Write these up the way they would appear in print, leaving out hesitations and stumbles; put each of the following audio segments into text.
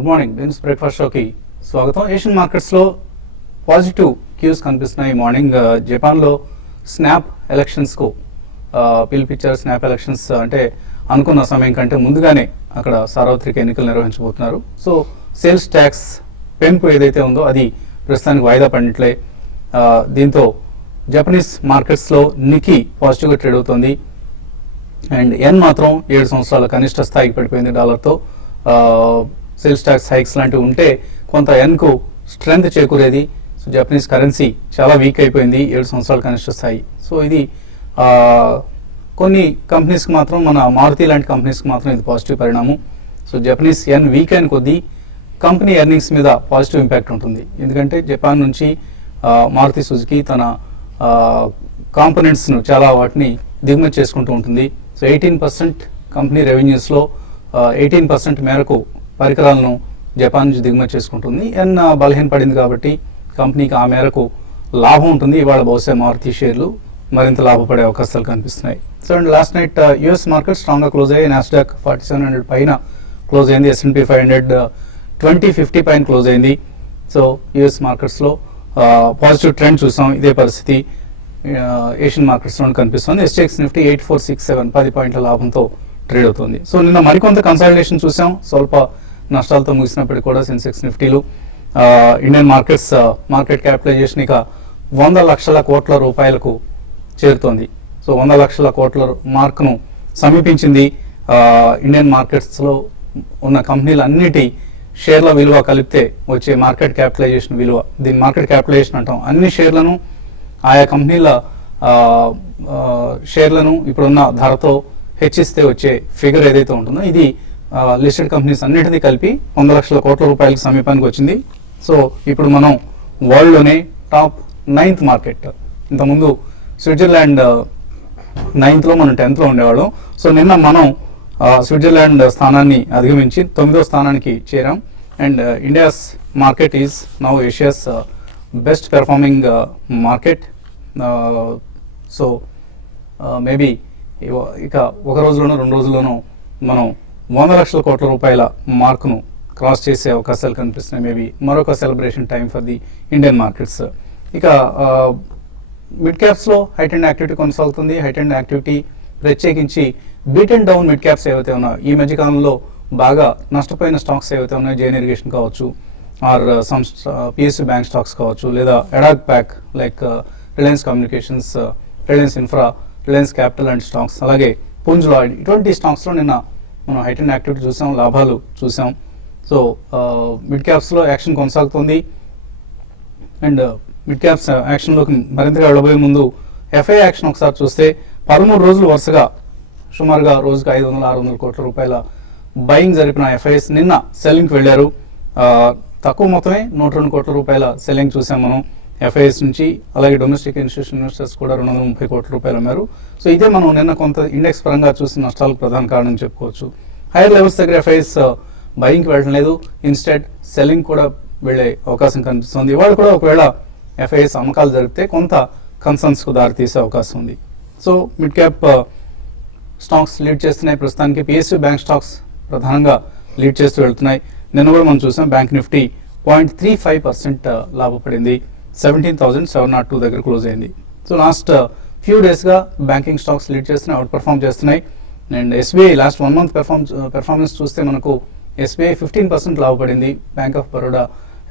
Good morning business breakfast షోకి స్వాగతం. Asian మార్కెట్స్లో పాజిటివ్ క్యూస్ కనిపిస్తున్నాయి. మార్నింగ్ జపాన్లో స్నాప్ ఎలక్షన్స్కు పిలిపించారు. స్నాప్ ఎలక్షన్స్ అంటే అనుకున్న సమయం కంటే ముందుగానే అక్కడ సార్వత్రిక ఎన్నికలు నిర్వహించబోతున్నారు. సో సేల్స్ ట్యాక్స్ పెంపు ఏదైతే ఉందో అది ప్రస్తుతానికి వాయిదా పడినట్లే. దీంతో జపనీస్ మార్కెట్స్లో నికీ పాజిటివ్గా ట్రేడ్ అవుతుంది. అండ్ ఎన్ మాత్రం 7 సంవత్సరాల కనిష్ట స్థాయికి పడిపోయింది డాలర్తో. సేల్స్ ట్యాక్స్ హైక్స్ లాంటివి ఉంటే కొంత ఎన్కు స్ట్రెంగ్త్ చేకూరేది. సో జపనీస్ కరెన్సీ చాలా వీక్ అయిపోయింది, 7 సంవత్సరాల కనిష్ట స్థాయి. సో ఇది కొన్ని కంపెనీస్కి మాత్రం, మన మారుతి లాంటి కంపెనీస్కి మాత్రం ఇది పాజిటివ్ పరిణామం. సో జపనీస్ ఎన్ వీక్ అయిన కొద్దీ కంపెనీ ఎర్నింగ్స్ మీద పాజిటివ్ ఇంపాక్ట్ ఉంటుంది. ఎందుకంటే జపాన్ నుంచి మారుతి సుజుకి తన కాంపోనెంట్స్ను చాలా వాటిని దిగుమతి చేసుకుంటూ ఉంటుంది. సో 18% కంపెనీ రెవెన్యూస్లో 18% మేరకు పరికరాలను జపాన్ నుంచి దిగుమతి చేసుకుంటుంది. ఎన్ బలహీన పడింది కాబట్టి కంపెనీకి ఆ మేరకు లాభం ఉంటుంది. ఇవాళ బహుశా మారుతి షేర్లు మరింత లాభపడే అవకాశాలు కనిపిస్తున్నాయి. So and last night US market స్ట్రాంగ్గా క్లోజ్ అయ్యాయి. నాస్డాక్ 4700 పైన క్లోజ్ అయింది. S&P 500 2050 పైన క్లోజ్ అయింది. సో యూఎస్ మార్కెట్స్లో పాజిటివ్ ట్రెండ్ చూసాం. ఇదే పరిస్థితి ఏషియన్ మార్కెట్స్లో కనిపిస్తుంది. SGX నిఫ్టీ 8467 10 పాయింట్ల లాభంతో ట్రేడ్ అవుతుంది. సో నిన్న మరికొంత కన్సాలిడేషన్ చూసాం. స్వల్ప నష్టాలతో ముగిసినప్పటికీ కూడా సెన్సెక్స్ నిఫ్టీలు ఇండియన్ మార్కెట్ క్యాపిటలైజేషన్ ఇక 100 లక్షల కోట్ల రూపాయలకు చేరుతోంది. సో 100 లక్షల కోట్ల మార్క్ను సమీపించింది. ఇండియన్ మార్కెట్స్లో ఉన్న కంపెనీలన్నిటి షేర్ల విలువ కలిపితే వచ్చే మార్కెట్ క్యాపిటలైజేషన్ విలువ, దీన్ని మార్కెట్ క్యాపిటలైజేషన్ అంటాం. అన్ని షేర్లను, ఆయా కంపెనీల షేర్లను ఇప్పుడున్న ధరతో హెచ్చిస్తే వచ్చే ఫిగర్ ఏదైతే ఉంటుందో ఇది లిస్టెడ్ కంపెనీస్ అన్నిటినీ కలిపి 100 లక్షల కోట్ల రూపాయలకు సమీపానికి వచ్చింది. సో ఇప్పుడు మనం వరల్డ్లోనే టాప్ 9th మార్కెట్. ఇంతకుముందు స్విట్జర్లాండ్ 9th మనం 10th ఉండేవాళ్ళం. సో నిన్న మనం స్విట్జర్లాండ్ స్థానాన్ని అధిగమించి 9వ స్థానానికి చేరాం. And India's market is now Asia's best performing market. So maybe ఇక ఒక రోజులోనో 2 రోజుల్లోనో మనం 100 లక్షల కోట్ల రూపాయల మార్కును క్రాస్ చేసే అవకాశాలు కనిపిస్తున్నాయి. మేబీ మరొక celebration time for the Indian markets. ఇక మిడ్ క్యాప్స్లో హైట్ అండ్ యాక్టివిటీ కొనసాగుతుంది. హైట్ అండ్ యాక్టివిటీ ప్రత్యేకించి beat and down mid caps ఏవైతే ఉన్నాయో, ఈ మధ్యకాలంలో బాగా నష్టపోయిన స్టాక్స్ ఏవైతే ఉన్నాయో, జైన్ ఇరిగేషన్ కావచ్చు, or some PSU bank stocks కావచ్చు, లేదా ADAG pack like Reliance Communications, Reliance Infra, Reliance Capital and stocks, అలాగే పుంజ్ లాయిడ్, ఇటువంటి స్టాక్స్లో నిన్న మనం హైట్ అండ్ యాక్టివిటీ చూసాం, లాభాలు చూసాం. సో మిడ్ క్యాప్స్లో యాక్షన్ కొనసాగుతుంది. అండ్ మిడ్ క్యాప్స్ యాక్షన్లోకి మరింతగా వెళ్ళబోయే ముందు FI యాక్షన్ ఒకసారి చూస్తే 13 రోజులు వరుసగా సుమారుగా రోజుకు 500-600 కోట్ల రూపాయల బయింగ్ జరిపిన FIs నిన్న సెల్లింగ్కి వెళ్ళారు. తక్కువ మొత్తమే 102 కోట్ల రూపాయల సెల్లింగ్ చూసాం మనం FIs నుంచి. అలాగే డొమెస్టిక్ ఇన్స్టిట్యూషన్ ఇన్వెస్టర్స్ కూడా 230 కోట్ల రూపాయలు అమ్మారు. సో ఇదే మనం నిన్న కొంత ఇండెక్స్ పరంగా చూసిన నష్టాలకు ప్రధాన కారణం చెప్పుకోవచ్చు. హైయర్ లెవెల్స్ దగ్గర FIs బయింగ్కి వెళ్ళడం లేదు, ఇన్స్టెడ్ సెల్లింగ్ కూడా వెళ్ళే అవకాశం కనిపిస్తుంది. ఇవాళ కూడా ఒకవేళ FIs అమ్మకాలు జరిపితే కొంత కన్సర్న్స్కు దారితీసే అవకాశం ఉంది. So mid cap stocks lead చేస్తున్నాయి. ప్రస్తుతానికి PSU బ్యాంక్ స్టాక్స్ ప్రధానంగా లీడ్ చేస్తూ వెళ్తున్నాయి. నిన్న కూడా మనం చూసాం బ్యాంక్ నిఫ్టీ 0.35% లాభపడింది. 17,702 దగ్గర క్లోజ్ అయింది. సో లాస్ట్ ఫ్యూ డేస్గా బ్యాంకింగ్ స్టాక్స్ లీడ్ చేస్తున్నాయి, అవుట్ పర్ఫామ్ చేస్తున్నాయి. And SBI last 1 month performance చూస్తే మనకు SBI 15% లాభపడింది, bank of Baroda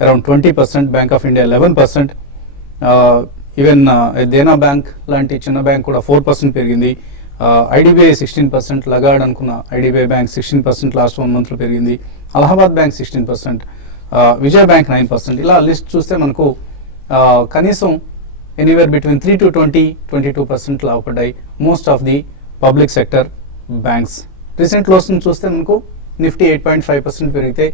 around 20%, bank of India 11%, even Dena bank లాంటి చిన్న బ్యాంక్ కూడా 4% పెరిగింది. IDBI 16%, లగార్డ్ అనుకున్న IDBI బ్యాంక్ 16% లాస్ట్ 1 monthలో పెరిగింది. Allahabad bank 16%, Vijaya bank 9%. ఇలా లిస్ట్ చూస్తే మనకు కనీసం ఎనీవేర్ బిట్వీన్ 3 to 22% లాభపడ్డాయి most of the public sector banks. Recent లోస్ని చూస్తే మనకు నిఫ్టీ 8.5% పెరిగితే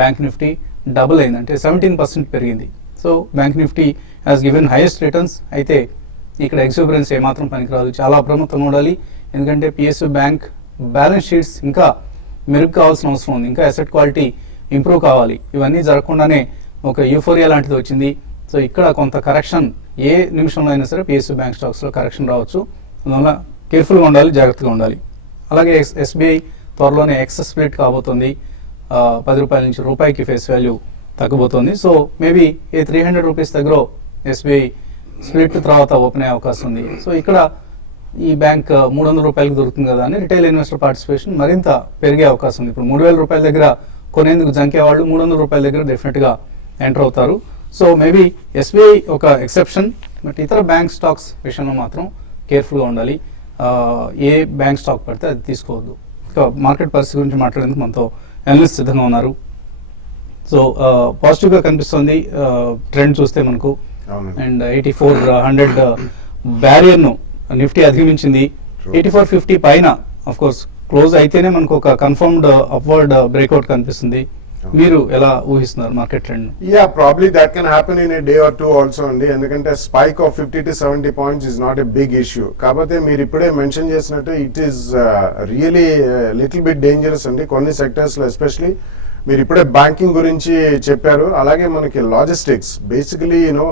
బ్యాంక్ నిఫ్టీ డబుల్ అయింది, అంటే 17% పెరిగింది. So bank Nifty has given highest returns. అయితే ఇక్కడ ఎక్సూబరెన్స్ ఏమాత్రం పనికిరాదు, చాలా అప్రమత్తంగా ఉండాలి. ఎందుకంటే PSU బ్యాంక్ బ్యాలెన్స్ షీట్స్ ఇంకా మెరుగు కావాల్సిన అవసరం ఉంది, ఇంకా అసెట్ క్వాలిటీ ఇంప్రూవ్ కావాలి. ఇవన్నీ జరగకుండానే ఒక యూఫోరియా లాంటిది వచ్చింది. సో ఇక్కడ కొంత కరెక్షన్ ఏ నిమిషంలో అయినా సరే PSU బ్యాంక్ స్టాక్స్లో కరెక్షన్ రావచ్చు. అందువల్ల కేర్ఫుల్గా ఉండాలి, జాగ్రత్తగా ఉండాలి. అలాగే SBI త్వరలోనే ఎక్స్ స్ప్లిట్ కాబోతుంది. రూపాయల నుంచి రూపాయికి ఫేస్ వాల్యూ తగ్గబోతోంది. సో మేబీ ఈ 300 రూపీస్ దగ్గర ఎస్బీఐ స్ప్లిట్ తర్వాత ఓపెన్ అయ్యే అవకాశం ఉంది. సో ఇక్కడ ఈ బ్యాంక్ 300 రూపాయలకు దొరుకుతుంది కదా అని రిటైల్ ఇన్వెస్టర్ పార్టిసిపేషన్ మరింత పెరిగే అవకాశం ఉంది. ఇప్పుడు 3000 రూపాయల దగ్గర కొనేందుకు జంకే వాళ్ళు 300 రూపాయల దగ్గర డెఫినెట్గా ఎంటర్ అవుతారు. సో మేబీ ఎస్బీఐ ఒక ఎక్సెప్షన్, బట్ ఇతర బ్యాంక్ స్టాక్స్ విషయంలో మాత్రం కేర్ఫుల్గా ఉండాలి. ఏ బ్యాంక్ స్టాక్ పడితే అది తీసుకోవద్దు. ఇంకా మార్కెట్ పరిస్థితి గురించి మాట్లాడేందుకు మనతో అనలిస్ట్ సిద్ధంగా ఉన్నారు. సో పాజిటివ్గా కనిపిస్తుంది ట్రెండ్ చూస్తే మనకు. And 8400 బ్యారియర్ను Nifty అధిగమించింది. 8450 పైన ఆఫ్ కోర్స్ క్లోజ్ అయితేనే మనకు ఒక కన్ఫర్మ్డ్ అప్వర్డ్ బ్రేక్అవుట్ కనిపిస్తుంది. మీరు ఎలా ఊహిస్తున్నారు market trend? Yeah, probably that can happen in a day or two also అండి. ఎందుకంటే spike of 50 to 70 points is not a big issue. కాకపోతే మీరు ఇప్పుడే మెన్షన్ చేసినట్టు it is really little bit dangerous అండి కొన్ని సెక్టర్స్ లో. ఎస్పెషలీ మీరు ఇప్పుడే బ్యాంకింగ్ గురించి చెప్పారు, అలాగే మనకి logistics, basically you know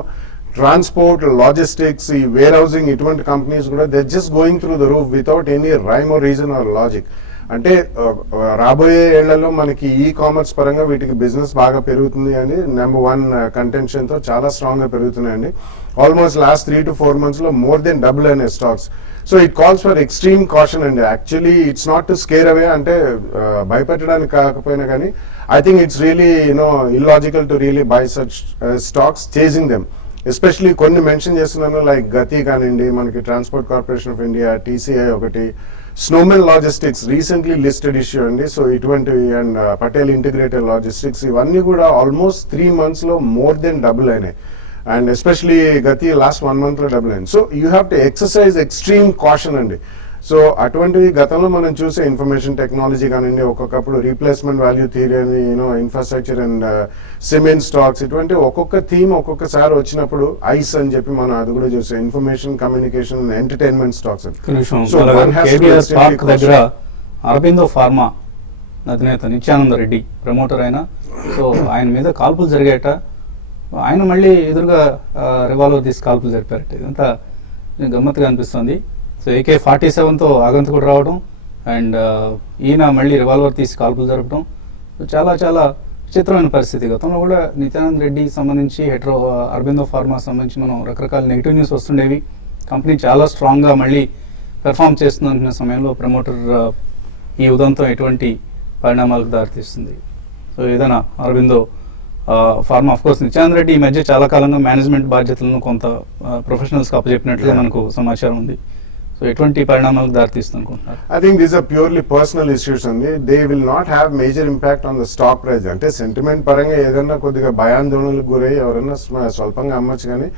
transport, logistics, ఈ వేర్ హౌసింగ్, ఇటువంటి కంపెనీస్ కూడా they just going through the roof without any rhyme or reason or logic. అంటే రాబోయే ఏళ్లలో మనకి ఈ కామర్స్ పరంగా వీటికి బిజినెస్ బాగా పెరుగుతుంది అని నెంబర్ 1 కంటెన్షన్ తో చాలా స్ట్రాంగ్ గా పెరుగుతున్నాయండి. ఆల్మోస్ట్ లాస్ట్ 3 to 4 months లో మోర్ దెన్ డబుల్ అయిన stocks. So it calls for extreme caution అండి. Actually it's not to scare away, అంటే భయపెట్టడానికి కాకపోయినా కానీ I think it's really illogical to really buy such stocks, chasing them. Especially కొన్ని mention చేస్తున్నాను, like Gati కానివ్వండి, మనకి transport corporation of India, TCI ఒకటి, Snowman logistics recently listed issue అండి. సో ఇటువంటివి, అండ్ పటేల్ ఇంటిగ్రేటెడ్ లాజిస్టిక్స్, ఇవన్నీ కూడా ఆల్మోస్ట్ 3 months లో మోర్ దెన్ డబుల్ అయినాయి. అండ్ ఎస్పెషలీ గతి లాస్ట్ 1 month లో డబుల్ అయింది. So you have to exercise extreme caution అండి. సో అటువంటివి గతంలో మనం చూసే ఇన్ఫర్మేషన్ టెక్నాలజీ కానివ్వండి, ఒక్కొక్కప్పుడు రీప్లేస్మెంట్ వాల్యూ థియరీ అని, ఇన్ఫ్రాస్ట్రక్చర్ అండ్ సిమెంట్ స్టాక్స్, ఇటువంటి ఒక్కొక్క థీమ్ ఒక్కొక్కసారి వచ్చినప్పుడు ఐస్ అని చెప్పి మనం అది కూడా చూసాం. Information communication entertainment stocks. దగ్గర అరబిందో ఫార్మా అధినేత నిత్యానంద రెడ్డి ప్రమోటర్ అయినా, సో ఆయన మీద కాల్పులు జరిగాయట. ఆయన మళ్ళీ ఎదురుగా రివాల్వర్ తీసి కాల్పులు జరిపారట. ఇదంతా గమ్మత్తుగా అనిపిస్తుంది. సో AK-47తో ఆగంతకుడు రావడం, అండ్ ఈయన మళ్ళీ రివాల్వర్ తీసి కాల్పులు జరపడం, చాలా చాలా విచిత్రమైన పరిస్థితి. గతంలో కూడా నిత్యానంద్ రెడ్డి సంబంధించి అరబిందో ఫార్మా సంబంధించి మనం రకరకాల నెగిటివ్ న్యూస్ వస్తుండేవి. కంపెనీ చాలా స్ట్రాంగ్గా మళ్ళీ పెర్ఫామ్ చేస్తుందనుకునే సమయంలో ప్రమోటర్ ఈ ఉదంతం ఎటువంటి పరిణామాలకు దారితీస్తుంది. సో ఏదైనా Aurobindo pharma, of course Nityanand Reddy ఈ మధ్య చాలా కాలంగా మేనేజ్మెంట్ బాధ్యతలను కొంత ప్రొఫెషనల్స్కి అప్పచెప్పినట్లుగా మనకు సమాచారం ఉంది. సో ఎటువంటి పరిణామాలకు దారితీస్తుంది అనుకుంటున్నారు? I think these are purely personal issues అండి. They will not have major impact on the stock price. అంటే సెంటిమెంట్ పరంగా ఏదైనా కొద్దిగా భయాందోళనలకు గురై ఎవరైనా స్వల్పంగా అమ్మచ్చు కానీ,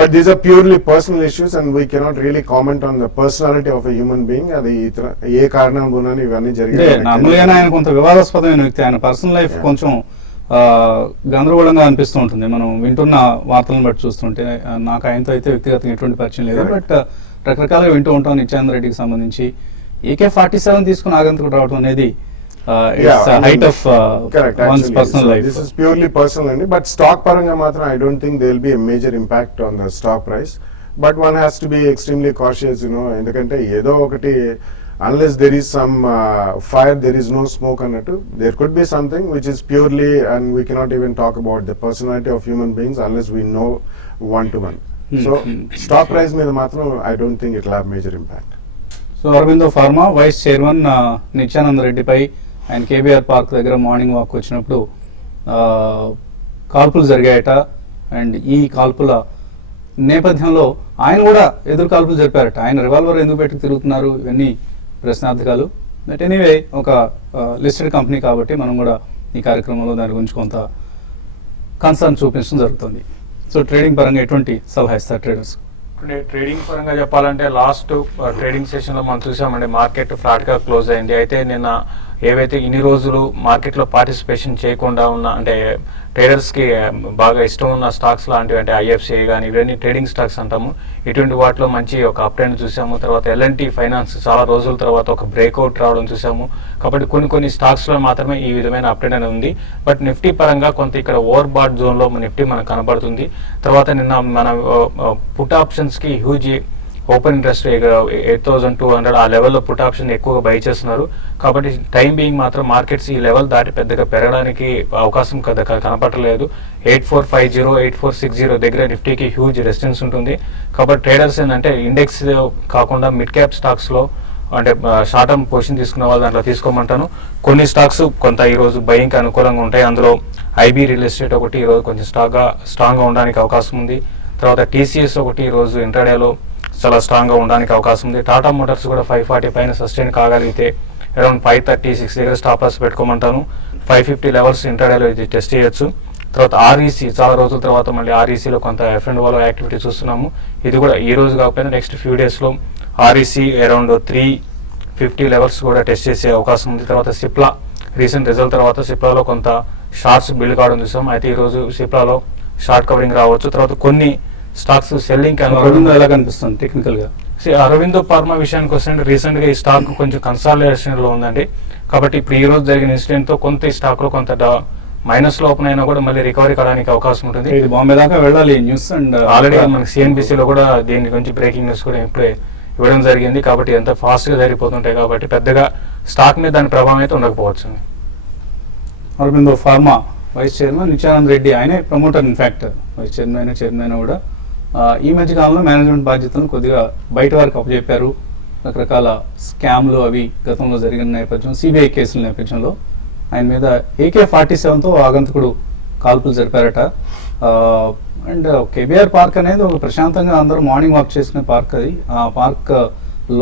but these are purely personal issues and we cannot really comment on the personality of a human being. అది ఏ కారణం గుణాన్ని ఇవన్నీ జరిగాయి. నార్మల్గానే ఆయన కొంత వివాదాస్పదమైన వ్యక్తి. ఆయన పర్సనల్ లైఫ్ కొంచెం గందరగోళంగా అనిపిస్తూ ఉంటుంది మనం వింటున్న వార్తలను బట్టి చూస్తుంటే. నాకు ఆయనతో అయితే వ్యక్తిగతంగా ఎటువంటి పరిచయం లేదు, బట్ రకరకాలుగా వింటూ ఉంటాం నిత్యానంద రెడ్డికి సంబంధించి. AK-47 తీసుకుని ఆగంతకుడు రావడం అనేది height of once personal life. This is purely personal అండి. బట్ స్టాక్ పరంగా మాత్రం I don't think they will be a major impact on the stock price. But one has to be extremely cautious, ఎందుకంటే ఏదో ఒకటి, unless there is some fire, there is no smoke అన్నట్టు. There could be something which is purely, and we cannot even talk about the personality of human beings unless we know one to one. So stock price మీద మాత్రం I don't think it will have major impact. So Aurobindo pharma vice chairman Nityananda రెడ్డిపై ఆయన KBR park దగ్గర morning walk వచ్చినప్పుడు కాల్పులు జరిగాయట. And ఈ కాల్పుల నేపథ్యంలో ఆయన కూడా ఎదురు కాల్పులు జరిపారట. ఆయన రివాల్వర్ ఎందుకు పెట్టుకు తిరుగుతున్నారు, ఇవన్నీ ప్రశ్నార్థకాలు. బట్ ఎనీవే, ఒక లిస్టెడ్ కంపెనీ కాబట్టి మనం కూడా ఈ కార్యక్రమంలో దాని గురించి కొంత కన్సర్న్ చూపించడం జరుగుతుంది. సో ట్రేడింగ్ పరంగా ఎటువంటి సలహా ఇస్తారు ట్రేడర్స్? ట్రేడింగ్ పరంగా చెప్పాలంటే లాస్ట్ ట్రేడింగ్ సెషన్లో మనం చూసామండి, మార్కెట్ ఫ్లాట్గా క్లోజ్ అయింది. అయితే నిన్న ఏవైతే ఇన్ని రోజులు మార్కెట్లో పార్టిసిపేషన్ చేయకుండా ఉన్న, అంటే ట్రేడర్స్కి బాగా ఇష్టం ఉన్న స్టాక్స్ లాంటివి, అంటే IFCI కానీ ఇవన్నీ ట్రేడింగ్ స్టాక్స్ అంటాము, ఇటువంటి వాటిలో మంచి ఒక అప్ ట్రెండ్ చూసాము. తర్వాత L&T ఫైనాన్స్ చాలా రోజుల తర్వాత ఒక బ్రేక్అవుట్ రావడం చూసాము. కాబట్టి కొన్ని స్టాక్స్లో మాత్రమే ఈ విధమైన అప్ ట్రెండ్ అనేది ఉంది. బట్ నిఫ్టీ పరంగా కొంత ఇక్కడ ఓవర్ బాట్ జోన్లో నిఫ్టీ మనకు కనబడుతుంది. తర్వాత నిన్న మన పుట్ ఆప్షన్స్కి హ్యూజ్ ఓపెన్ ఇంట్రెస్ట్ 8,200 ఆ లెవెల్లో పుట్ ఆప్షన్ ఎక్కువగా బై చేస్తున్నారు. కాబట్టి టైం బీయింగ్ మాత్రం మార్కెట్స్ ఈ లెవెల్ దాటి పెద్దగా పెరగడానికి అవకాశం కనపడలేదు. 8450 8460 దగ్గర నిఫ్టీకి హ్యూజ్ రెసిస్టెన్స్ ఉంటుంది. కాబట్టి ట్రేడర్స్ ఏంటంటే ఇండెక్స్ కాకుండా మిడ్ క్యాప్ స్టాక్స్ లో అంటే షార్ట్ టర్మ్ పొజిషన్ తీసుకున్న వాళ్ళు దాంట్లో తీసుకోమంటాను. కొన్ని స్టాక్స్ కొంత ఈరోజు బయింగ్కి అనుకూలంగా ఉంటాయి. అందులో ఐబీ రియల్ ఎస్టేట్ ఒకటి ఈరోజు కొంచెం స్ట్రాంగ్గా ఉండడానికి అవకాశం ఉంది. తర్వాత టీసీఎస్ ఒకటి ఈరోజు ఇంట్రాడేలో చాలా స్ట్రాంగ్గా ఉండడానికి అవకాశం ఉంది. టాటా మోటార్స్ కూడా 540 పైన సస్టైన్ కాగలిగితే అరౌండ్ 536 దగ్గర స్టాప్ లాస్ పెట్టుకోమంటాను. 550 లెవెల్స్ ఇంట్రాడేలో ఇది టెస్ట్ చేయొచ్చు. తర్వాత ఆర్ఈసీ చాలా రోజుల తర్వాత మళ్ళీ ఆర్ఈసీలో కొంత F&O యాక్టివిటీ చూస్తున్నాము. ఇది కూడా ఈ రోజు కాకపోయినా నెక్స్ట్ ఫ్యూ డేస్లో ఆర్ఈసీ అరౌండ్ 350 లెవెల్స్ కూడా టెస్ట్ చేసే అవకాశం ఉంది. తర్వాత సిప్లా రీసెంట్ రిజల్ట్ తర్వాత సిప్లాలో కొంత షార్ట్స్ బిల్డ్ కావడం చూసాం. అయితే ఈరోజు సిప్లాలో షార్ట్ కవరింగ్ రావచ్చు. తర్వాత కొన్ని స్టాక్స్ సెల్లింగ్ ఎలా కనిపిస్తుంది టెక్నికల్ గా? అరవిందో ఫార్మా విషయానికి వస్తే రీసెంట్ గా ఈ స్టాక్ కొంచెం కన్సాలిడేషన్ లో ఉందండి. కాబట్టి ఇప్పుడు ఈ రోజు జరిగిన ఇన్సిడెంట్ తో కొంత ఈ స్టాక్ లో కొంత మైనస్ లో ఓపెన్ అయినా కూడా మళ్ళీ రికవరీ కావడానికి అవకాశం ఉంటుంది. ఇది బాంబే దాకా వెళ్ళాలి న్యూస్ అండ్ ఆల్రెడీ మనకి సిఎన్బిసిలో కూడా దీని గురించి బ్రేకింగ్ న్యూస్ కూడా ఇప్పుడే ఇవ్వడం జరిగింది. కాబట్టి ఎంత ఫాస్ట్ గా జరిగిపోతుంటాయి కాబట్టి పెద్దగా స్టాక్ మీద దాని ప్రభావం అయితే ఉండకపోవచ్చు. Aurobindo pharma vice chairman Nityanand Reddy, ఆయనే ప్రమోటర్ ఇన్ఫాక్ట్, వైస్ చైర్మన్ కూడా ఈ మధ్య కాలంలో మేనేజ్మెంట్ బాధ్యతలను కొద్దిగా బయట వారికి అప్పచెప్పారు. రకరకాల స్కామ్లు అవి గతంలో జరిగిన నేపథ్యం, సిబిఐ కేసుల నేపథ్యంలో ఆయన మీద AK-47తో ఆగంతకుడు కాల్పులు జరిపారట. అండ్ కేబీఆర్ పార్క్ అనేది ఒక ప్రశాంతంగా అందరూ మార్నింగ్ వాక్ చేసుకునే పార్క్. అది ఆ పార్క్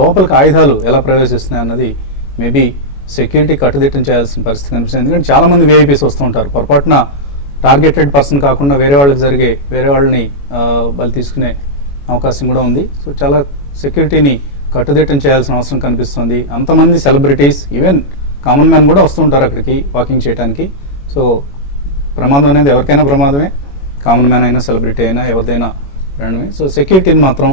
లోపలికి ఆయుధాలు ఎలా ప్రవేశిస్తున్నాయి అన్నది మేబీ సెక్యూరిటీ కట్టుదిట్టం చేయాల్సిన పరిస్థితి కనిపిస్తుంది. ఎందుకంటే చాలా మంది విఐపీస్ వస్తూ ఉంటారు. పొరపాటున టార్గెటెడ్ పర్సన్ కాకుండా వేరే వాళ్ళని బలి తీసుకునే అవకాశం కూడా ఉంది. సో చాలా సెక్యూరిటీని కట్టుదిట్టం చేయాల్సిన అవసరం కనిపిస్తుంది. అంతమంది సెలబ్రిటీస్, ఈవెన్ కామన్ మ్యాన్ కూడా వస్తుంటారు అక్కడికి వాకింగ్ చేయడానికి. సో ప్రమాదం అనేది ఎవరికైనా ప్రమాదమే, కామన్ మ్యాన్ అయినా సెలబ్రిటీ అయినా ఎవరిదైనా రెండమే. సో సెక్యూరిటీని మాత్రం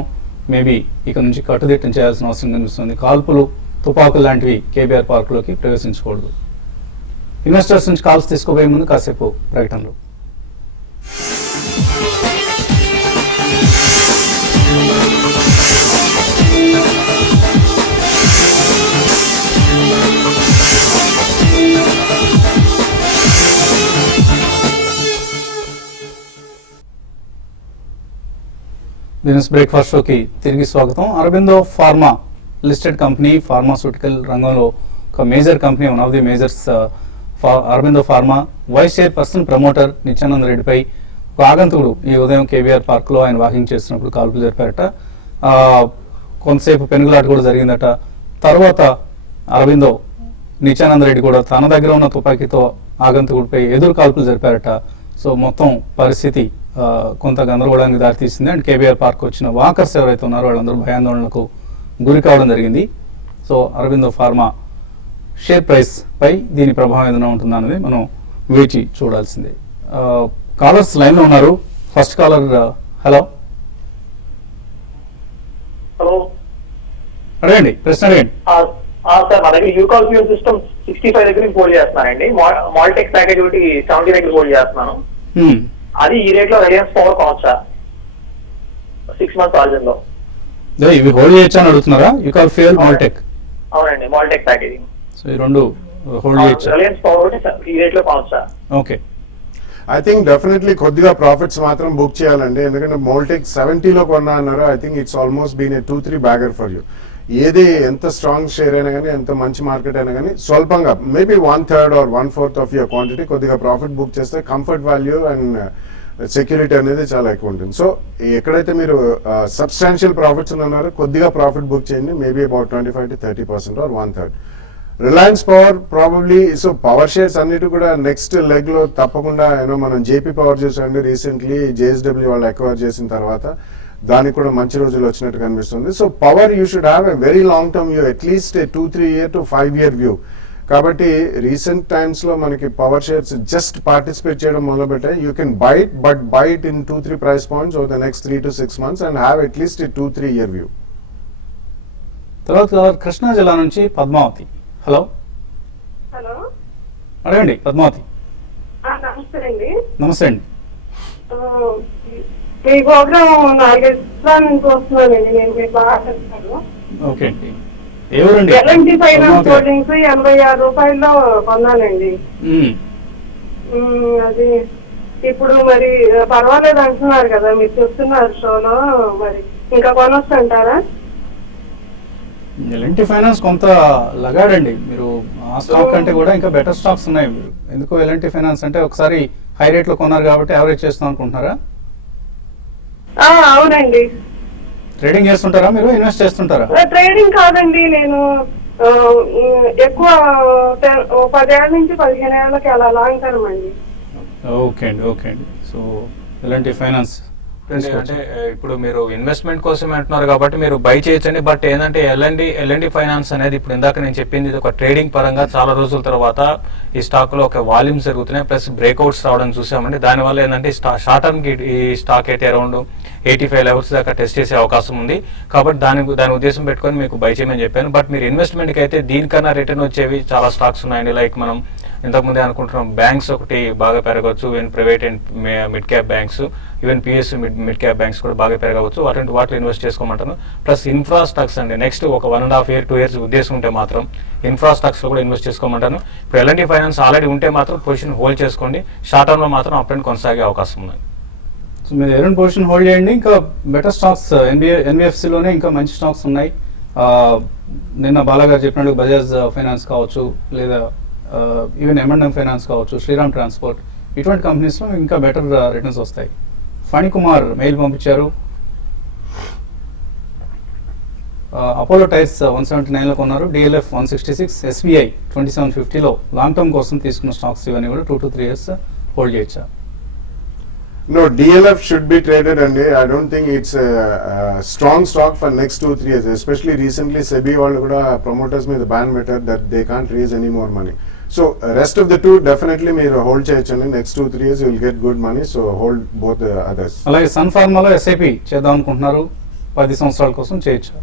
మేబీ ఇక నుంచి కట్టుదిట్టం చేయాల్సిన అవసరం కనిపిస్తుంది. కాల్పులు, తుపాకులు లాంటివి కేబీఆర్ పార్కులోకి ప్రవేశించకూడదు. ఇన్వెస్టర్స్ నుంచి కాల్స్ తీసుకోబోయే ముందు కాసేపు ప్రకటనలు. బిజినెస్ బ్రేక్ఫాస్ట్ షోకి తిరిగి స్వాగతం. Aurobindo pharma listed company, pharmaceutical రంగంలో ఒక major company, one of the majors Aurobindo pharma vice chairperson promoter Nityanand రెడ్డిపై ఒక ఆగంతుడు ఈ ఉదయం కేబీఆర్ పార్క్లో ఆయన వాకింగ్ చేస్తున్నప్పుడు కాల్పులు జరిపారట. కొంతసేపు పెనుగులాట కూడా జరిగిందట. తర్వాత అరబిందో నిత్యానంద రెడ్డి కూడా తన దగ్గర ఉన్న తుపాకీతో ఆగంతుడిపై ఎదురు కాల్పులు జరిపారట. సో మొత్తం పరిస్థితి కొంత గందరగోళానికి దారితీసింది. అండ్ కేబీఆర్ పార్క్ వచ్చిన వాకర్స్ ఎవరైతే ఉన్నారో వాళ్ళందరూ భయాందోళనకు గురి కావడం జరిగింది. So Aurobindo pharma share price పై దీని ప్రభావం ఏదైనా ఉంటుందా అనేది మనం వేచి చూడాల్సిందే. కాలర్స్ లైన్లో ఉన్నారు. First caller, hello. హలో, అడగండి, ప్రశ్న అడగండి. సార్ మా దగ్గర యూకాల్ ఫ్యూల్ సిస్టమ్ 65 దగ్గర హోల్డ్ చేస్తున్నానండి. మాల్టెక్ ప్యాకేజ్ ఒకటి 70 దగ్గర హోల్డ్ చేస్తున్నాను. అది ఈ రేట్ లో రిలయన్స్ పవర్ కావచ్చా 6 మంత్స్ ఆర్జన్ లో? ఇవి హోల్డ్ చేయొచ్చా అని అడుగుతున్నారా? యూకాల్ ఫ్యూయల్, మాల్టెక్. అవునండి, మాల్టెక్ ప్యాకేజింగ్. సో ఈ రెండు హోల్డ్ చేయొచ్చా? రిలయన్స్ పవర్ ఒకటి ఈ రేట్ లో కావచ్చా? ఓకే, ఐ థింక్ డెఫినెట్లీ కొద్దిగా ప్రాఫిట్స్ మాత్రం బుక్ చేయాలండి. ఎందుకంటే మోల్టెక్ 70లో కొన్నా అన్నారు. I think it's almost been a 2-3 bagger for you. ఏది ఎంత స్ట్రాంగ్ షేర్ అయినా కానీ, ఎంత మంచి మార్కెట్ అయినా కానీ స్వల్పంగా maybe 1/3 or 1/4 of your quantity కొద్దిగా ప్రాఫిట్ బుక్ చేస్తే కంఫర్ట్ వాల్యూ అండ్ సెక్యూరిటీ అనేది చాలా ఎక్కువ ఉంటుంది. సో ఎక్కడైతే మీరు సబ్స్టాన్షియల్ ప్రాఫిట్స్ ఉన్నారో కొద్దిగా ప్రాఫిట్ బుక్ చేయండి. Maybe about 25 to 30% or 1/3. Reliance power probably. So power shares అన్నిటి కూడా నెక్స్ట్ లెగ్ లో తప్పకుండా మనం జేపీ పవర్ చూసాండి రీసెంట్లీ, జేఎస్డబ్ల్యూ వాళ్ళు ఎక్వైర్ చేసిన తర్వాత దానికి కూడా మంచి రోజులు వచ్చినట్టు కనిపిస్తుంది. So power you should have a very long term view, at least 2-3 year to 5 year view. కాబట్టి రీసెంట్ టైమ్స్ లో మనకి పవర్ షేర్స్ జస్ట్ పార్టిసిపేట్ చేయడం మొదలు పెట్టాయి. You can buy it, but buy it in 2-3 price points over the next 3 to 6 months and have at least a 2-3 year view. తర్వాత కృష్ణా జిల్లా నుంచి Padmavati, hello. Hello, అడగండి పద్మావతి. నమస్తే అండి. నమస్తే అండి. మీ ప్రోగ్రామ్ 4-5 సంవత్సరాల నుంచి వస్తున్నానండి. నేను మీకు బాగా చెప్తాను. ఓకే అండి. ఎవరండి? ఎల్ఎన్టీ ఫైనాన్స్ హోల్డింగ్స్ 86 రూపాయల్లో కొన్నానండి. అది ఇప్పుడు మరి పర్వాలేదు అంటున్నారు కదా, మీరు చెప్తున్నారు షోలో, మరి ఇంకా కొనొచ్చు అంటారా? ఎల్ఎన్టీ ఫైనాన్స్ కొంత లగాడండి. మీరు ఆ స్టాక్ కంటే కూడా ఇంకా బెటర్ స్టాక్స్ ఉన్నాయి. మీరు ఎందుకు ఎల్ఎన్టీ ఫైనాన్స్ అంటే ఒకసారి హై రేట్ లో కొన్నారు కాబట్టి యావరేజ్ చేస్తాం అనుకుంటున్నారా? అవునండి. ట్రేడింగ్ చేస్తుంటారా మీరు, ఇన్వెస్ట్ చేస్తుంటారా? ట్రేడింగ్ కాదండి, నేను ఎక్కువ 10 ఏళ్ళ నుంచి 15 ఏళ్ళకి అలా లాంగ్ టర్మ్ అండి. ఓకే అండి. సో ఎల్ఎన్టీ ఫైనాన్స్ అంటే ఇప్పుడు మీరు ఇన్వెస్ట్మెంట్ కోసం అంటున్నారు కాబట్టి మీరు బై చేయొచ్చండి. బట్ ఏంటంటే ఎల్ఎన్డి ఫైనాన్స్ అనేది ఇప్పుడు ఇందాక నేను చెప్పింది ఇది ఒక ట్రేడింగ్ పరంగా చాలా రోజుల తర్వాత ఈ స్టాక్ లో ఒక వాల్యూమ్స్ జరుగుతున్నాయి, ప్లస్ బ్రేక్అవుట్స్ రావడం చూసామండి. దానివల్ల ఏంటంటే షార్ట్ టర్మ్ కి ఈ స్టాక్ అయితే అరౌండ్ 85 లెవెల్స్ దాకా టెస్ట్ చేసే అవకాశం ఉంది. కాబట్టి దాని ఉద్దేశం పెట్టుకొని మీకు బై చేయమని చెప్పాను. బట్ మీరు ఇన్వెస్ట్మెంట్ కి అయితే దీనికన్నా రిటర్న్ వచ్చేవి చాలా స్టాక్స్ ఉన్నాయండి. లైక్ మనం ఇంతకుముందే అనుకుంటున్నాం బ్యాంక్స్ ఒకటి బాగా పెరగవచ్చు, even private and mid cap banks, even PS mid cap banks కూడా బాగా పెరగవచ్చు. వాటిలో ఇన్వెస్ట్ చేసుకోమంటాను. ప్లస్ ఇన్ఫ్రా స్టాక్స్ అండి, నెక్స్ట్ ఒక 1.5 year 2 years ఉద్దేశం ఉంటే మాత్రం ఇన్ఫ్రా స్టాక్స్ లో కూడా ఇన్వెస్ట్ చేసుకోమంటాను. ఇప్పుడు ఎల్ఎన్టీ ఫైనాన్స్ ఆల్రెడీ ఉంటే మాత్రం పొజిషన్ హోల్డ్ చేసుకోండి. షార్ట్ టర్మ్ లో మాత్రం అప్ అండ్ కొనసాగే అవకాశం ఉంది. సో మీరు ఎలాంటి పొజిషన్ హోల్డ్ చేయండి. ఇంకా బెటర్ స్టాక్స్ ఎన్బిఎఫ్సిలోనే ఇంకా మంచి స్టాక్స్ ఉన్నాయి. నిన్న బాలాగారు చెప్పినట్టు బజాజ్ ఫైనాన్స్ కావచ్చు, లేదా ఈవెన్ M&M ఫైనాన్స్ కావచ్చు, శ్రీరామ్ ట్రాన్స్పోర్ట్, ఇటువంటి కంపెనీస్లో ఇంకా బెటర్ రిటర్న్స్ వస్తాయి. ఫణికుమార్ మెయిల్ పంపించారు. అపోలో టైర్స్ 179లో కొన్నారు, డిఎల్ఎఫ్ 166, SBI 2750లో లాంగ్ టర్మ్ కోసం తీసుకున్న స్టాక్స్ ఇవన్నీ కూడా 2 to 3 years హోల్డ్ చేయొచ్చా? No, DLF should be traded and I don't think it's a strong stock for next 2-3 years. Especially recently SEBI వాళ్ళు కూడా promoters మీద ban పెట్టారు that they can't raise any more money. So rest of the two definitely మీరు hold చేయొచ్చండి. Next 2-3 years you will get good money. So hold both the others. అలాగే sun ఫార్మాలో SIP చేద్దాం అనుకుంటున్నారు, 10 సంవత్సరాల కోసం చేయొచ్చా?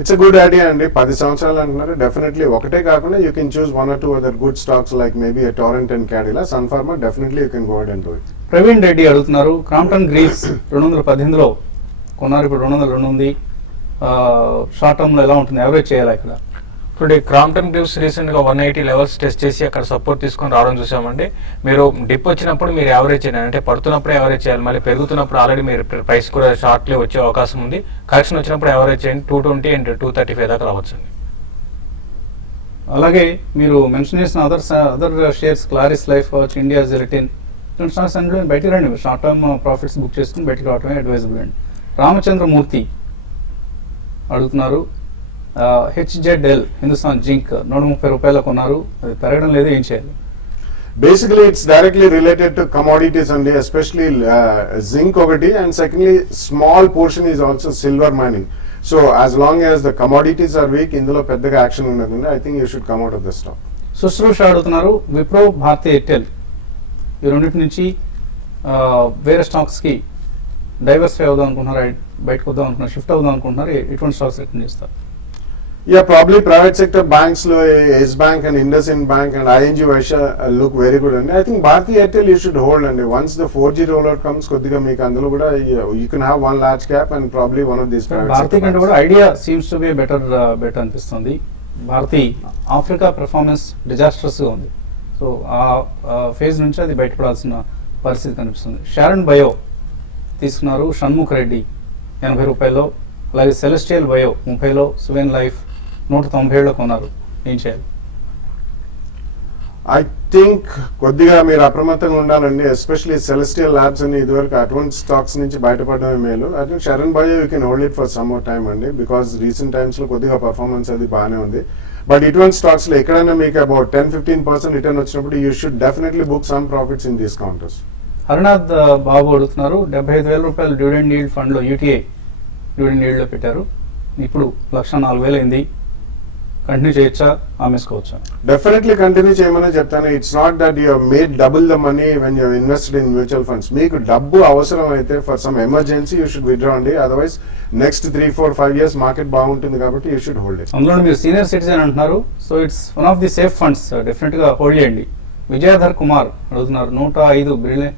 ఇట్స్ అ గుడ్ ఐడియా అండి. 10 సంవత్సరాలు అంటున్నారు. డెఫినెట్లీ ఒకటే కాకుండా you can choose 1 or 2 other good stocks like maybe Torrent and Cadila. Sun pharma definitely you can go ahead and do it. Praveen Reddy అడుగుతున్నారు, క్రాంప్టన్ గ్రీవ్స్ 218లో కొన్నారు, ఇప్పుడు 202 ఉంది. షార్ట్ టర్మ్ లో ఎలా ఉంటుంది, యావరేజ్ చేయాలి ఇక్కడ? ఇప్పుడు క్రాంప్టన్ గ్రీవ్స్ రీసెంట్ గా 180 లెవెల్స్ టెస్ట్ చేసి అక్కడ సపోర్ట్ తీసుకొని రావడం చూసామండి. మీరు డిప్ వచ్చినప్పుడు మీరు యావరేజ్ చేయాలి, అంటే పడుతున్నప్పుడు యావరేజ్ చేయాలి. మళ్ళీ పెరుగుతున్నప్పుడు ఆల్రెడీ మీరు ప్రైస్ కూడా షార్ట్లీ వచ్చే అవకాశం ఉంది. కరెక్షన్ వచ్చినప్పుడు యావరేజ్ చేయండి. 220 and 235 దాకా రావచ్చండి. అలాగే మీరు మెన్షన్ చేసిన అదర్ షేర్స్, క్లారిస్ లైఫ్ కావచ్చు, ఇండియా జెరిటిన్, ఇటువంటి స్టాక్స్ అన్ని బయటికి రండి. షార్ట్ టర్మ్ ప్రాఫిట్స్ బుక్ చేసుకుని బయటకు రావడమే అడ్వైజబుల్ అండి. రామచంద్రమూర్తి అడుగుతున్నారు, HZL హిందుస్థాన్ జింక్ 130 రూపాయలు కొన్నారు, అది పెరగడం లేదు, ఏం చేయాలి? Basically, it's directly related to commodities and especially zinc ఒకటి, and secondly, small portion is also silver mining. So, as long as the commodities are weak, ఇందులో పెద్దగా యాక్షన్ ఉండదు. I think you should come out of the stock. శుశ్రూష అడుగుతున్నారు, Wipro, Bharati Airtel ఈ రెండింటి నుంచి వేరే స్టాక్స్కి డైవర్సిఫై అవుదాం అనుకుంటున్నారు, బయటకు వద్దాం అనుకుంటున్నారు, షిఫ్ట్ అవుదాం అనుకుంటున్నారు, ఎటువంటి స్టాక్స్ రికమెండ్ చేస్తారు? Yeah, probably private sector banks lo Yes Bank and IndusInd Bank and ING Vaishya look very good. And I think Bharti Airtel you should hold, and once the 4G rollout comes, కొద్దిగా మీకు అందులో కూడా you can have one large cap and probably one of these private Bharti sector కంటే banks. కూడా Idea seems to be better అనిపిస్తుంది. Bharti Africa performance డిజాస్టర్స్గా ఉంది. So ఆ phase నుంచి అది బయటపడాల్సిన పరిస్థితి కనిపిస్తుంది. షారన్ బయో తీసుకున్నారు, షణ్ముఖ్ రెడ్డి 80 రూపాయల్లో, అలాగే సెలెస్టియల్ బయో 30లో, సువెన్ లైఫ్ 197లో కొన్నారు, ఏం చేయాలి? I think కొద్దిగా మీరు అప్రమత్తంగా ఉండాలండి. ఎస్పెషల్లీ సెలెస్టియల్ ల్యాబ్స్ అని ఇదివరకు అటువంటి స్టాక్స్ నుంచి బయటపడడమే మేలు. I think Sharan bio you can hold it for some more time అండి, బికాస్ రీసెంట్ టైమ్స్ లో కొద్దిగా పర్ఫార్మెన్స్ అది బాగానే ఉంది. బట్ ఇటువంటి స్టాక్స్ లో ఎక్కడైనా మీకు అబౌట్ 10-15% రిటర్న్ వచ్చినప్పుడు you should definitely book some profits in these counters. Harinath Babu అడుగుతున్నారు, 75,000 రూపాయలు డివిడెండ్ ఈల్డ్ ఫండ్లో UTI డివిడెండ్ ఈల్డ్లో పెట్టారు, ఇప్పుడు 1,04,000 అయింది, కంటిన్యూ చేయొచ్చా, అమ్మేసుకోవచ్చా? డెఫినెట్లీ కంటిన్యూ చేయమని చెప్తాను. It's not that you made double the money when you invested in mutual funds. మీకు డబ్బు అవసరం అయితే for some emergency you should withdraw అండి. అదర్వైజ్ నెక్స్ట్ 3-4-5 years మార్కెట్ బాగుంటుంది కాబట్టి యూ షుడ్ హోల్డ్ ఇట్. అందులో మీరు సీనియర్ సిటిజన్ అంటున్నారు, so it's one of the safe funds, డెఫినెట్గా హోల్డ్ చేయండి. విజయధర్ కుమార్ అడుగుతున్నారు, 105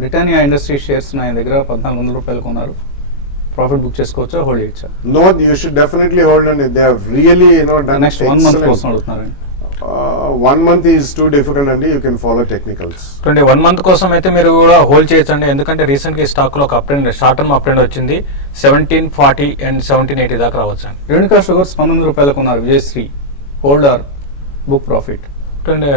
బ్రిటానియా ఇండస్ట్రీ షేర్స్ ఆయన దగ్గర 1,400 రూపాయలు కొన్నారు, ప్రాఫిట్ బుక్ చేసుకోవచ్చా, హోల్డ్ చేయొచ్చా? No, you should definitely hold on. They have really, done next 1 month కోసం excellent. అడుగుతున్నారండి. 1 month is too difficult and you can follow technicals. 1 month కోసం అయితే మీరు కూడా హోల్డ్ చేయొచ్చండి, ఎందుకంటే రీసెంట్ గా ఈ స్టాక్ లో ఒక అప్రెండ్ షార్ట్ టర్మ్ అప్రెండ్ వచ్చింది 1740 అండ్ 1780 దాకా రావచ్చు అండి. రేణుకా షుగర్స్ 19 రూపాయలకు ఉన్నారు Vijayashree, hold or book profit?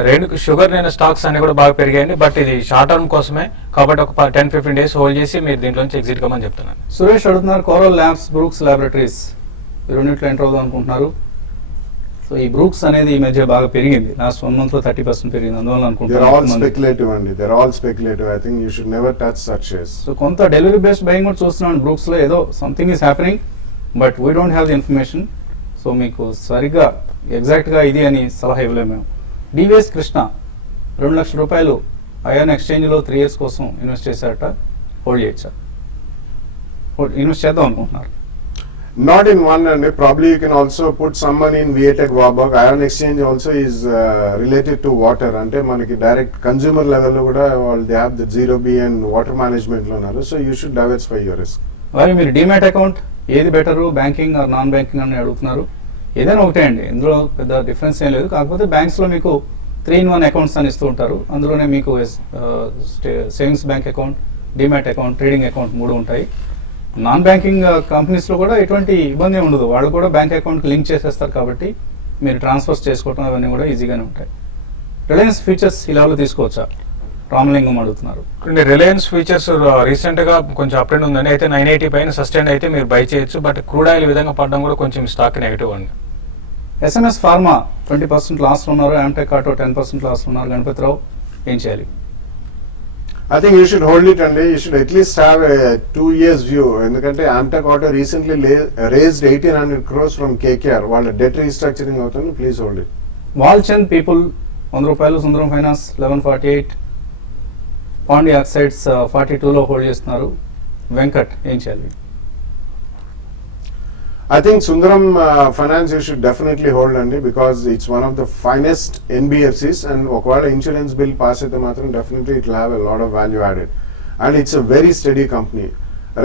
Renuka sugar నేను స్టాక్స్ అన్ని కూడా బాగా పెరిగాయండి, బట్ ఇది షార్ట్ టర్మ్ కోసమే, కాబట్టి ఒక 10-15 డేస్ హోల్డ్ చేసి మీరు దీంట్లోంచి ఎగ్జిట్ కమని చెప్తున్నాను. సురేష్ అడుగుతున్నారు కోరల్ ల్యాబ్స్, బ్రూక్స్ ల్యాబొరేటరీస్, ఈ రెండింటిలో ఎంటర్ అవుదాం అనుకుంటున్నారు. సో ఈ బ్రూక్స్ అనేది ఈ మధ్య బాగా పెరిగింది, లాస్ట్ 1 మంత్ లో 30% పెరిగింది, అందువల్ల They're all అనుకుంటున్నాను. speculative only. They're all speculative. I think you should never touch such shares. So కొంత డెలివరీ బేస్డ్ బయింగ్ కూడా చూస్తున్నాను బ్రూక్స్ లో, ఏదో something is happening but we don't have the information. So మీకు సరిగ్గా ఎగ్జాక్ట్ గా ఇది అని సలహా ఇవ్వలేము మేము. డివిఎస్ కృష్ణ 2 లక్షల రూపాయలు అయాన్ ఎక్స్చేంజ్ లో 3 years కోసం ఇన్వెస్ట్ చేశారట, హోల్డ్ చేయొచ్చా? ఇన్వెస్ట్ చేద్దాం అనుకుంటున్నారు. Not in one, and probably you can also put some money in Viatech Warburg. Ion Exchange also is related to water. Ante manaki direct consumer level lo kuda they have the 0B and water management lo unnaru. So you should diversify your risk. మరి మీరు demat account ఏది better, banking or non banking అని అడుగుతున్నారు. ఏదైనా ఒకటే అండి, ఇందులో పెద్ద డిఫరెన్స్ ఏం లేదు. కాకపోతే బ్యాంక్స్లో మీకు 3-in-1 అకౌంట్స్ అని ఇస్తూ ఉంటారు. అందులోనే మీకు savings bank account, demat account, trading account 3 ఉంటాయి. నాన్ బ్యాంకింగ్ కంపెనీస్లో కూడా ఎటువంటి ఇబ్బంది ఉండదు, వాళ్ళు కూడా బ్యాంక్ అకౌంట్కి లింక్ చేసేస్తారు కాబట్టి మీరు ట్రాన్స్ఫర్స్ చేసుకోవడం అవన్నీ కూడా ఈజీగానే ఉంటాయి. రిలయన్స్ ఫ్యూచర్స్ ఈ లెవెల్లో తీసుకోవచ్చా, రామలింగం అడుగుతున్నారు. రిలయన్స్ ఫ్యూచర్స్ రీసెంట్ గా కొంచెం అప్రెండ్ ఉందండి, అయితే 980 పైన సస్టైన్ అయితే మీరు బై చేయొచ్చు, బట్ క్రూడ్ ఆయిల్ విధంగా పడడం కూడా కొంచెం స్టాక్ నెగిటివ్ అండి. ఎస్ఎంఎస్ ఫార్మా 20% లాస్లో ఉన్నారు, ఆమ్టెక్ ఆటో 10% లాస్లో ఉన్నారు. గణపతిరావు ఏం చేయాలి? I think you should hold it and you should at least have a 2 years view. Endukante Amtech Auto recently raised 1800 crores from KKR. While debt restructuring avutundi, please hold it. Walchand people 100 రూపాయలు, సుందరం finance 1148, పాండి oxides 42లో hold చేస్తున్నారు. వెంకట్ ఏం చేయాలి? I think Sundaram Finance you should definitely hold Andy, because it's one of the finest NBFCs, and okavada insurance bill pass aithe matram definitely it will have a lot of value added, and it's a very steady company.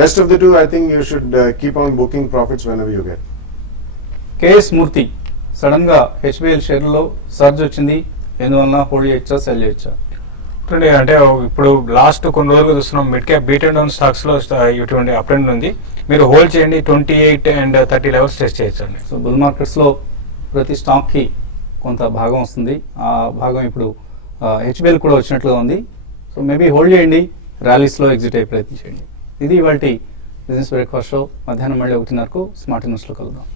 Rest of the two I think you should keep on booking profits whenever you get. KS Murthy sudden గా HBL షేర్లో surge వచ్చింది, ఎందువల్ల hold చేయొచ్చా, cell చేయొచ్చా? అంటే ఇప్పుడు last కొన్ని రోజులు చూస్తున్నాం mid cap beat and down stocks లో ఇటువంటి అప్రెండ్ ఉంది, మీరు హోల్డ్ చేయండి. 28 and 30 లెవెల్స్ టెస్ట్ చేయొచ్చండి. సో బుల్ మార్కెట్స్లో ప్రతి స్టాక్కి కొంత భాగం వస్తుంది, ఆ భాగం ఇప్పుడు హెచ్బిఎల్ కూడా వచ్చినట్లుగా ఉంది. సో మేబీ హోల్డ్ చేయండి, ర్యాలీస్లో ఎగ్జిట్ అయ్యే ప్రయత్నం చేయండి. ఇది ఇవాల్టి బిజినెస్ బ్రేక్ఫాస్ట్ షో. మధ్యాహ్నం మళ్ళీ 1:30కు స్మార్ట్ న్యూస్లో కలుద్దాం.